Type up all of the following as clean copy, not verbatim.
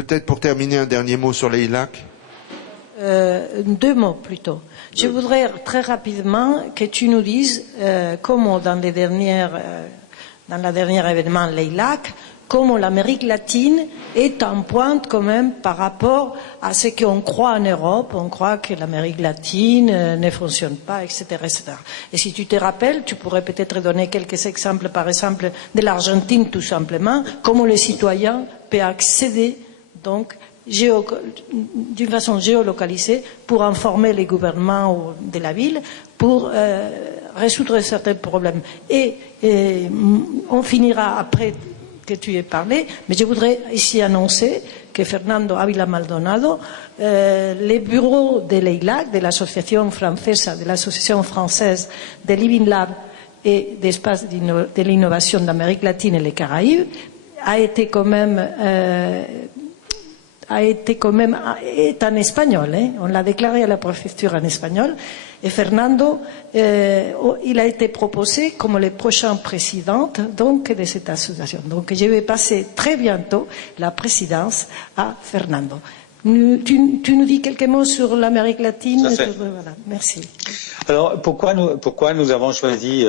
Peut-être pour terminer, un dernier mot sur l'EILAC. Deux mots plutôt. Je voudrais très rapidement que tu nous dises comment dans la dernière événement l'EILAC, comment l'Amérique latine est en pointe quand même par rapport à ce qu'on croit en Europe. On croit que l'Amérique latine ne fonctionne pas, etc., etc. Et si tu te rappelles, tu pourrais peut-être donner quelques exemples, par exemple, de l'Argentine tout simplement, comment les citoyens peuvent accéder donc d'une façon géolocalisée pour informer les gouvernements de la ville, pour résoudre certains problèmes. Et on finira après que tu aies parlé, mais je voudrais ici annoncer que Fernando Ávila Maldonado, les bureaux de l'EILAC, de l'Association française de Living Lab et d'espace de l'innovation d'Amérique latine et les Caraïbes, est en espagnol, hein. On l'a déclaré à la préfecture en espagnol. Et Fernando, il a été proposé comme le prochain président donc, de cette association. Donc je vais passer très bientôt la présidence à Fernando. Tu nous dis quelques mots sur l'Amérique latine? Voilà, merci. Alors pourquoi nous avons choisi,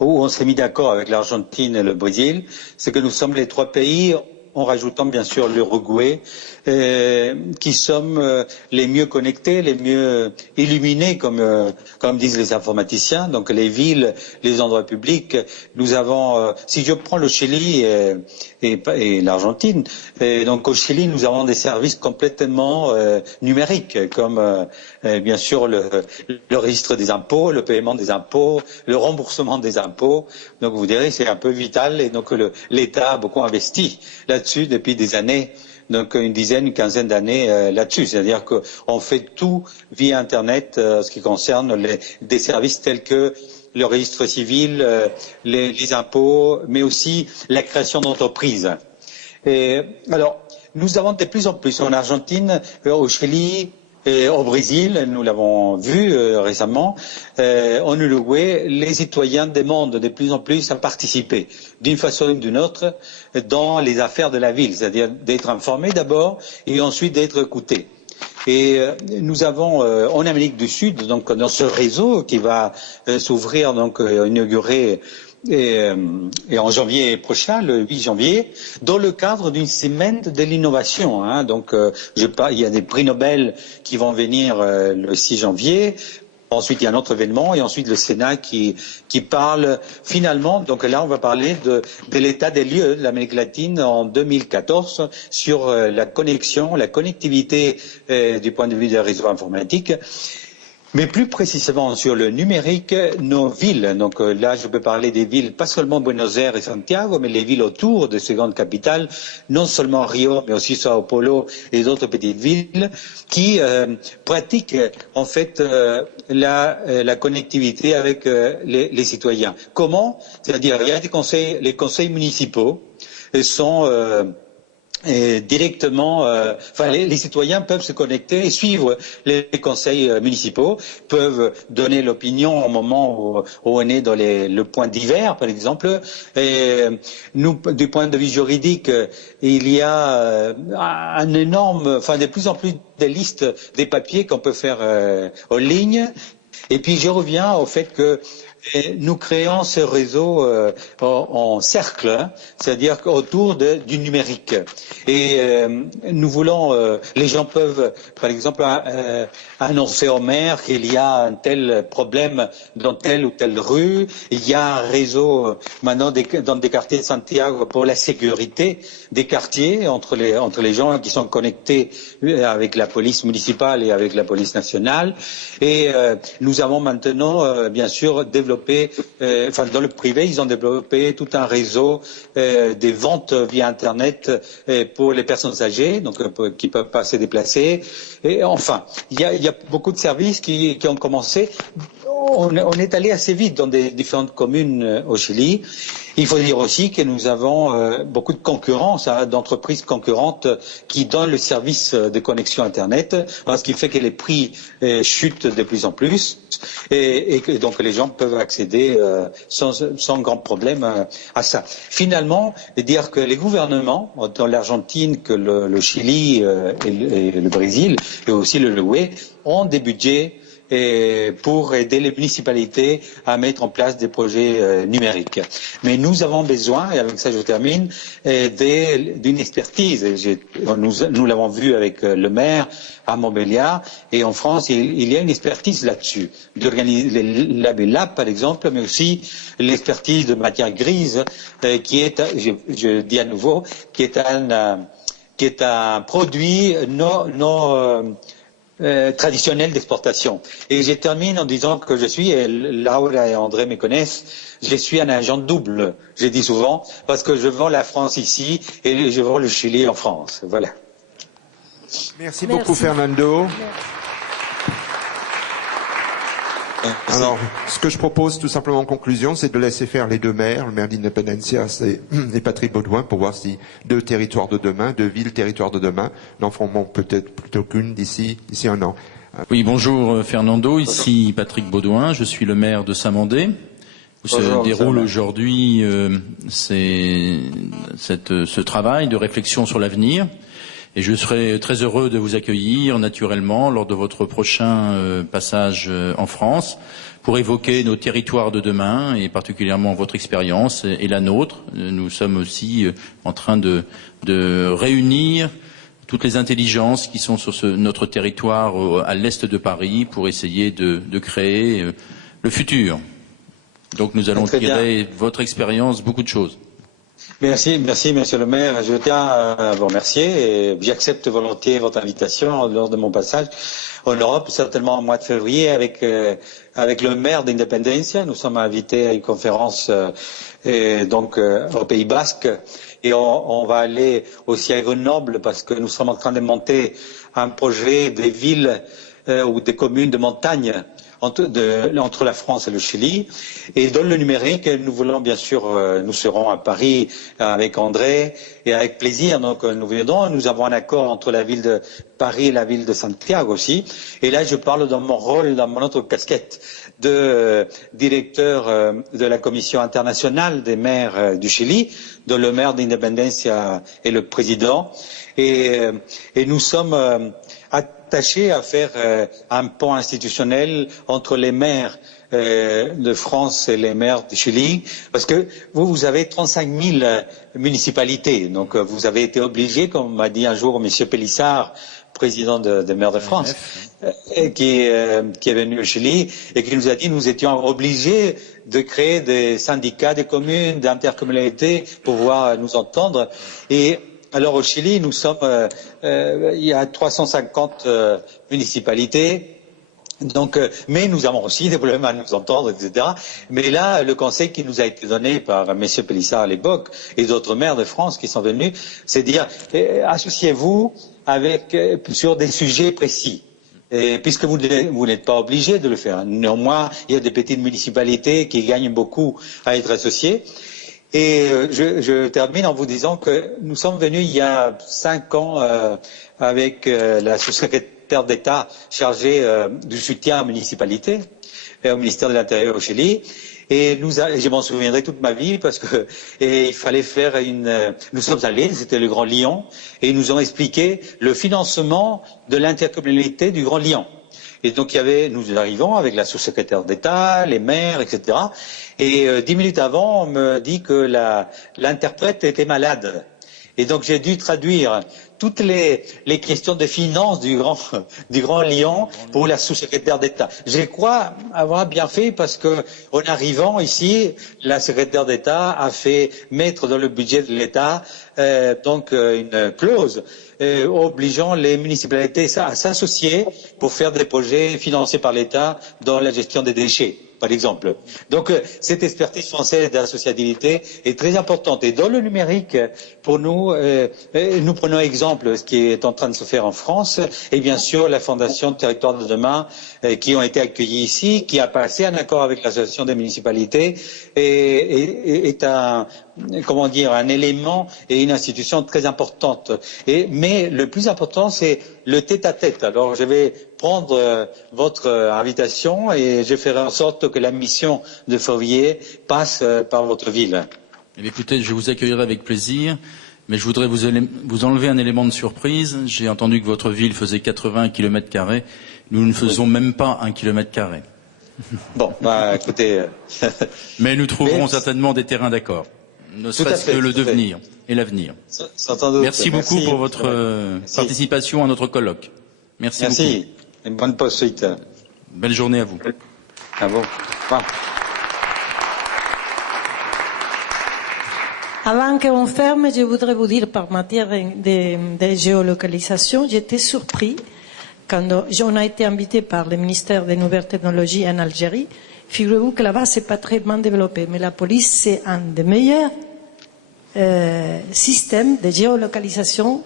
où on s'est mis d'accord avec l'Argentine et le Brésil, c'est que nous sommes les trois pays, en rajoutant bien sûr l'Uruguay, qui sommes les mieux connectés, les mieux illuminés, comme disent les informaticiens. Donc les villes, les endroits publics. Nous avons, si je prends le Chili et l'Argentine, donc au Chili nous avons des services complètement numériques, comme bien sûr le registre des impôts, le paiement des impôts, le remboursement des impôts. Donc vous direz c'est un peu vital, et donc l'État a beaucoup investi là-dessus depuis des années. Donc une quinzaine d'années là-dessus. C'est-à-dire qu'on fait tout via Internet ce qui concerne des services tels que le registre civil, les impôts, mais aussi la création d'entreprises. Alors, nous avons de plus en plus en Argentine, au Chili, et au Brésil, nous l'avons vu récemment, en Uruguay, les citoyens demandent de plus en plus à participer, d'une façon ou d'une autre, dans les affaires de la ville, c'est-à-dire d'être informés d'abord et ensuite d'être écoutés. Et nous avons en Amérique du Sud, donc dans ce réseau qui va s'ouvrir, donc inaugurer et en janvier prochain, le 8 janvier, dans le cadre d'une semaine de l'innovation. Hein. Donc, il y a des prix Nobel qui vont venir le 6 janvier. Ensuite, il y a un autre événement, et ensuite le Sénat qui parle finalement, donc là on va parler de l'état des lieux de l'Amérique latine en 2014 sur la connexion, la connectivité du point de vue des réseaux informatiques. Mais plus précisément sur le numérique, nos villes, donc là je peux parler des villes, pas seulement Buenos Aires et Santiago, mais les villes autour de ces grandes capitales, non seulement Rio, mais aussi Sao Paulo et d'autres petites villes, qui pratiquent en fait la connectivité avec les citoyens. Comment? C'est-à-dire il y a les conseils municipaux sont directement, les citoyens peuvent se connecter et suivre les conseils municipaux, peuvent donner l'opinion au moment où on est dans le point divers, par exemple. Et nous, du point de vue juridique, il y a un énorme, de plus en plus de listes des papiers qu'on peut faire en ligne. Et puis je reviens au fait que nous créons ce réseau en cercle, hein, c'est-à-dire autour du numérique. Et nous voulons, les gens peuvent, par exemple, annoncer au maire qu'il y a un tel problème dans telle ou telle rue. Il y a un réseau maintenant dans des quartiers de Santiago pour la sécurité des quartiers entre les gens qui sont connectés avec la police municipale et avec la police nationale. Et nous avons maintenant, bien sûr, développé dans le privé, ils ont développé tout un réseau des ventes via Internet pour les personnes âgées, donc qui peuvent pas se déplacer. Et enfin, il y a beaucoup de services qui ont commencé on est allé assez vite dans des différentes communes au Chili. Il faut dire aussi que nous avons beaucoup de concurrence, d'entreprises concurrentes qui donnent le service de connexion Internet, ce qui fait que les prix chutent de plus en plus et que donc les gens peuvent accéder sans grand problème à ça. Finalement, dire que les gouvernements, dans l'Argentine, que le Chili et le Brésil et aussi le Uruguay, ont des budgets pour aider les municipalités à mettre en place des projets numériques. Mais nous avons besoin, et avec ça je termine, d'une expertise. Nous l'avons vu avec le maire à Montbéliard, et en France, il y a une expertise là-dessus, d'organiser les labs par exemple, mais aussi l'expertise de matière grise, qui est, je dis à nouveau, qui est un produit traditionnel d'exportation. Et je termine en disant que je suis, et Laura et André me connaissent, je suis un agent double, je dis souvent, parce que je vends la France ici et je vends le Chili en France. Voilà. Merci beaucoup, Fernando. Alors, ce que je propose tout simplement en conclusion, c'est de laisser faire les deux maires, le maire d'Independencia et Patrick Baudouin, pour voir si deux territoires de demain, deux villes territoires de demain, n'en feront peut-être plutôt qu'une d'ici un an. Oui, bonjour Fernando, ici Patrick Baudouin, je suis le maire de Saint-Mandé, où se déroule aujourd'hui ce travail de réflexion sur l'avenir. Et je serai très heureux de vous accueillir naturellement lors de votre prochain passage en France pour évoquer nos territoires de demain et particulièrement votre expérience et la nôtre. Nous sommes aussi en train de réunir toutes les intelligences qui sont sur notre territoire à l'est de Paris pour essayer de créer le futur. Donc nous allons tirer votre expérience beaucoup de choses. Merci, monsieur le maire. Je tiens à vous remercier et j'accepte volontiers votre invitation lors de mon passage en Europe, certainement au mois de février avec le maire d'Independencia. Nous sommes invités à une conférence au Pays Basque et on va aller aussi à Grenoble parce que nous sommes en train de monter un projet des villes ou des communes de montagne entre la France et le Chili. Et dans le numérique, nous voulons bien sûr, nous serons à Paris avec André et avec plaisir. Donc nous viendrons. Nous avons un accord entre la ville de Paris et la ville de Santiago aussi. Et là, je parle dans mon rôle, dans mon autre casquette de directeur de la Commission internationale des maires du Chili, dont le maire d'Independencia est le président. Et nous sommes attachés à faire un pont institutionnel entre les maires de France et les maires du Chili, parce que vous avez 35 000 municipalités, donc vous avez été obligés, comme m'a dit un jour M. Pélissard, président des maires de France, qui est venu au Chili et qui nous a dit nous étions obligés de créer des syndicats, des communes, d'intercommunalités pour pouvoir nous entendre. Et alors au Chili, nous sommes, il y a 350 municipalités. Donc, mais nous avons aussi des problèmes à nous entendre, etc. Mais là, le conseil qui nous a été donné par M. Pélissard à l'époque et d'autres maires de France qui sont venus, c'est dire associez-vous sur des sujets précis. Et puisque vous n'êtes pas obligé de le faire. Néanmoins, il y a des petites municipalités qui gagnent beaucoup à être associées. Et je termine en vous disant que nous sommes venus il y a 5 ans avec la sous-secrétaire d'État chargée du soutien aux municipalités et au ministère de l'Intérieur au Chili. Et je m'en souviendrai toute ma vie parce que il fallait faire nous sommes allés, c'était le Grand Lyon, et ils nous ont expliqué le financement de l'intercommunalité du Grand Lyon. Et donc nous arrivons avec la sous-secrétaire d'État, les maires, etc. Et 10 minutes avant, on me dit que l'interprète était malade. Et donc j'ai dû traduire toutes les questions de finances du Grand Lyon pour la sous-secrétaire d'État. Je crois avoir bien fait parce que en arrivant ici, la secrétaire d'État a fait mettre dans le budget de l'État une clause obligeant les municipalités à s'associer pour faire des projets financés par l'État dans la gestion des déchets. par exemple. Donc cette expertise française d'associabilité est très importante. Et dans le numérique, pour nous, nous prenons exemple ce qui est en train de se faire en France, et bien sûr la Fondation Territoire de demain, qui ont été accueillis ici, qui a passé un accord avec l'association des municipalités, et est un élément et une institution très importante. Mais le plus important, c'est le tête-à-tête. Alors, je vais prendre votre invitation et je ferai en sorte que la mission de Fourvière passe par votre ville. Eh bien, écoutez, je vous accueillerai avec plaisir, mais je voudrais vous enlever un élément de surprise. J'ai entendu que votre ville faisait 80 km². Nous ne faisons même pas 1 km². Bon, écoutez... Mais nous trouverons certainement des terrains d'accord. Ne serait-ce que le devenir et l'avenir. Merci beaucoup pour votre participation à notre colloque. Merci beaucoup. Une bonne poursuite. Belle journée à vous. À vous. Avant qu'on ferme, je voudrais vous dire, par matière de géolocalisation, j'étais surpris quand on a été invité par le ministère des Nouvelles Technologies en Algérie. Figurez-vous que là-bas, c'est pas très bien développé, mais la police, c'est un des meilleurs systèmes de géolocalisation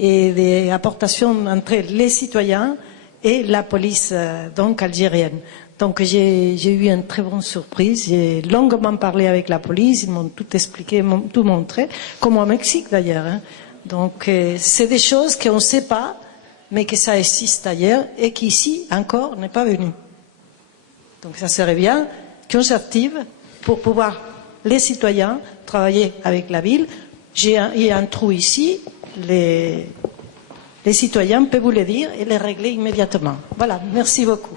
et d'apportation entre les citoyens et la police donc algérienne. Donc j'ai eu une très bonne surprise. J'ai longuement parlé avec la police, ils m'ont tout expliqué, m'ont tout montré, comme au Mexique d'ailleurs. Hein. Donc c'est des choses qu'on ne sait pas, mais que ça existe ailleurs et qui ici encore n'est pas venu. Donc ça serait bien qu'on s'active pour pouvoir, les citoyens, travailler avec la ville. Il y a un trou ici, les citoyens peuvent vous le dire et les régler immédiatement. Voilà, merci beaucoup.